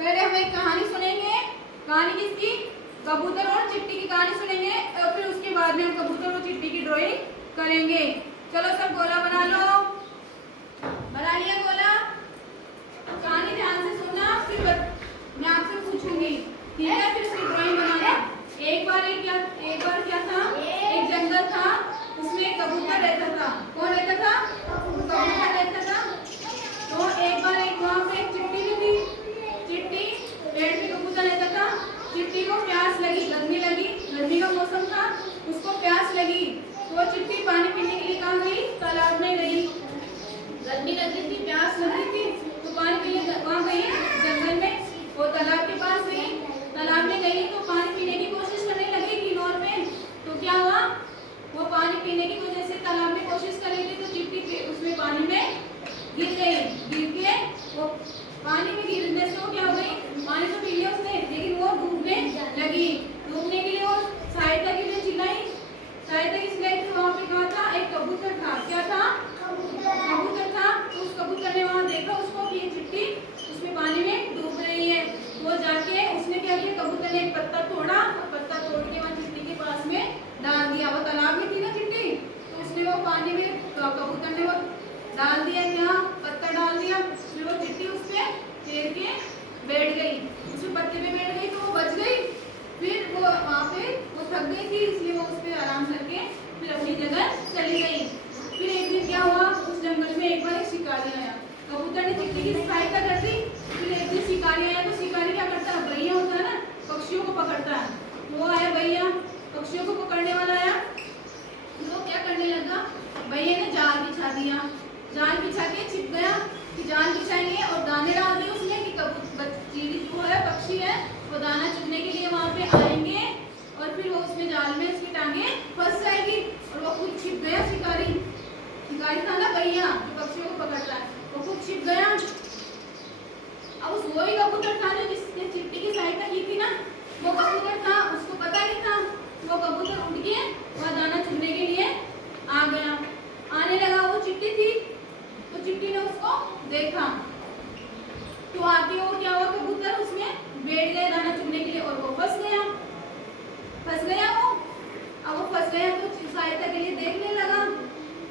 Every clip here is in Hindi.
पहले हम एक कहानी सुनेंगे। कहानी किसकी? कबूतर और चिट्टी की कहानी सुनेंगे और फिर उसके बाद में हम कबूतर और चिट्टी की ड्राइंग करेंगे। चलो सब गोला बना लो। बना लिया गोला? कहानी ध्यान से सुनना, फिर मैं आपसे पूछूंगी, ठीक है? फिर उसकी ड्राइंग बनाना। एक बार क्या था, एक जंगल था, उसमें एक कबूतर रहता था। कौन रहता था? कबूतर रहता था। तो एक बार वहाँ पे एक चिट्टी भी थी। चिट्टी पेड़ पे कबूतर रहता था। चिट्टी को प्यास लगी, गर्मी का मौसम था, उसको प्यास लगी। वो चिट्टी पानी पीने के लिए कहाँ गई? तालाब में गई। गर्मी लग रही थी, प्यास लग रही थी, तो पानी पीने वहाँ गई जंगल में। वो तालाब के पास गई, तालाब में गई तो पानी पीने की कोशिश करने लगी किनारे पे। तो क्या हुआ? वो पानी पीने की वजह से तालाब में कोशिश कर रही थी तो चिट्टी उसमें पानी में गिर गई। गिर के वो पानी में गिरने से वो क्या हो गई? पानी तो पी लिया उसने, लेकिन वो डूबने लगी। डूबने के लिए वो सहायता के लिए चिल्लाई। सहायता किस लिए थी? वहाँ पे कहा था एक कबूतर था। क्या था? कबूतर था। तो उस कबूतर ने वहाँ देखा उसको कि ये चिट्टी उसमें पानी में डूब रही है। वो जाके उसने क्या किया? कबूतर ने एक पत्ता तोड़ा और पत्ता तोड़ के वहाँ चिट्टी के पास में डाल दिया। वो तालाब में थी ना चिट्टी, तो उसने वो पानी में कबूतर ने वो डाल दिया, क्या पत्ता डाल दिया। फिर वो चिट्टी उस पे तैर के बैठ गई, उसमें पत्ते पे बैठ गई तो वो बच गई। फिर वो वहाँ पे वो थक गई थी, इसलिए वो उस पे आराम करके फिर अपनी जगह चली गई। फिर एक दिन क्या हुआ? उस जंगल में एक बार एक शिकारी आया। कबूतर ने चिट्टी की सहायता कर दी। फिर एक दिन शिकारी आया तो शिकारी क्या करता है? भैया होता है ना, पक्षियों को पकड़ता है। वो आया भैया, पक्षियों को पकड़ने वाला आया। वो क्या करने लगा? भैया ने जाल बिछा दिया। जाल बिछा के छिप गया कि जाल बिछाएंगे और दाने डाल दिए उसने कि चिड़ी जो है, पक्षी है, वो दाना चुगने के लिए वहाँ पे आएंगे और फिर वो उसमें जाल में उसकी टांगे फंस जाएगी और वो खुद छिप गया। शिकारी था ना भैया जो पक्षियों को पकड़ता है, वो खुद छिप गया। अब उस वही कबूतर था जो जिसने चिट्टी की सहायता की थी ना, वो कबूतर था, उसको पता नहीं था। वो कबूतर उड़ के वहाँ दाना चुगने के लिए आ गया। आने लगा, वो चिट्टी थी तो चिट्टी ने उसको देखा तो आके वो क्या हुआ? कबूतर उसमें बैठ गया दाना चुगने के लिए और वो फंस गया वो। अब वो फंस गया तो सहायता के लिए देखने लगा।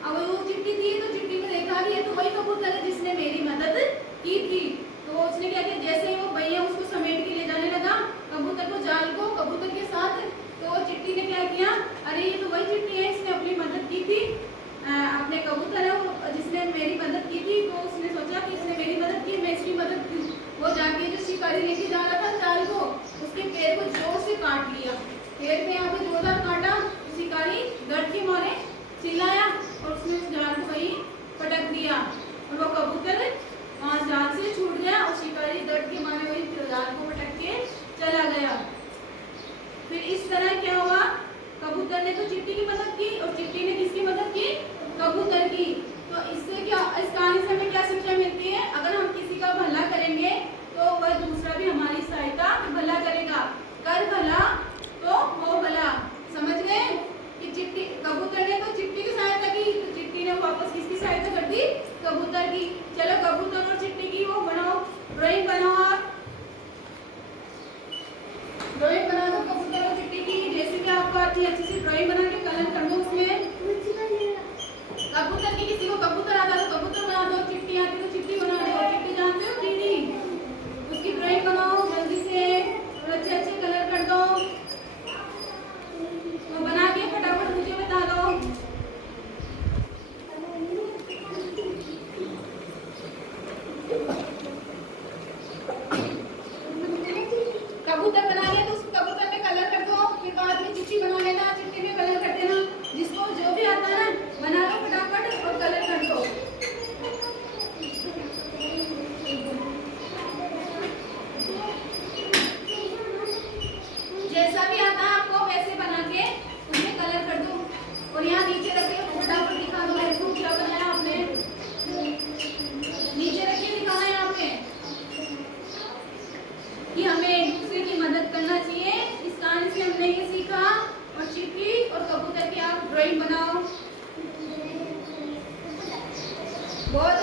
अब वो चिट्टी थी तो चिट्टी ने देखा कि ये तो वही कबूतर है जिसने मेरी मदद की थी। तो उसने क्या किया? जैसे ही वो भैया उसको समेट के ले जाने लगा कबूतर को, जाल को कबूतर के साथ, तो चिट्टी ने क्या किया? अरे ये तो वही चिट्टी है, इसने अपनी मदद की थी, अपने कबूतर है जिसने मेरी मदद की थी। तो उसने सोचा कि इसने मेरी मदद की, मैं इसकी मदद की। वो जाके जो शिकारी लेके जा रहा था जाल को, उसके पैर को जोर से काट लिया। पैर में यहाँ पे जोरदार काटा, शिकारी दर्द के मारे चिल्लाया और उसने उस जाल को वहीं पटक दिया और वो कबूतर वहाँ जाल से छूट गया और शिकारी दर्द के मारे वही जाल को पटक के चला गया। फिर इस तरह क्या हुआ? कबूतर ने तो चिट्टी की मदद की और चिट्टी ने किसकी मदद की? कबूतर की। तो इससे क्या, इस कहानी से हमें क्या शिक्षा मिलती है? अगर हम किसी का भला करेंगे तो वह दूसरा भी हमारी सहायता भला करेगा। कर भला तो हो भला। समझ गए? कि चिट्टी, कबूतर ने तो चिट्टी की सहायता की तो चिट्टी ने वापस किसकी सहायता कर दी? कबूतर की। चलो कबूतर और चिट्टी की वो बनाओ, ड्राइंग बनाओ। आप ड्राइंग बना दो कबूतर और चिट्टी की। जैसे कि आपको अच्छी सी ड्राइंग बना के कलर कर दो उसमें। कबूतर की, किसी को कबूतर आता है तो कबूतर बना दो, चिट्टी आती है तो चिट्टी बना दो। चिट्टी जानते हो दीदी? उसकी ड्राइंग बनाओ जल्दी से और अच्छे कलर कर दो। तो बना के फटाफट मुझे बता दो। कबूतर बना लिया तो उस कबूतर में कलर कर दो। फिर बाद में चिट्टी बना लेना, चिट्टी में कलर कर देना। जिसको जो भी आता है ना बना लो फटाफट और कलर कर दो। जैसा भी आता है आपको वैसे बना के उसमें कलर कर दो और यहाँ नीचे रखे फटाफट दिखा दो देखो क्या बनाया आपने। नीचे रखिए, दिखाना है यहाँ पे कि हमें एक दूसरे की मदद करना चाहिए। इस कहानी से हमने ये सीखा। और चिट्टी और कबूतर की आप ड्राइंग बनाओ। बहुत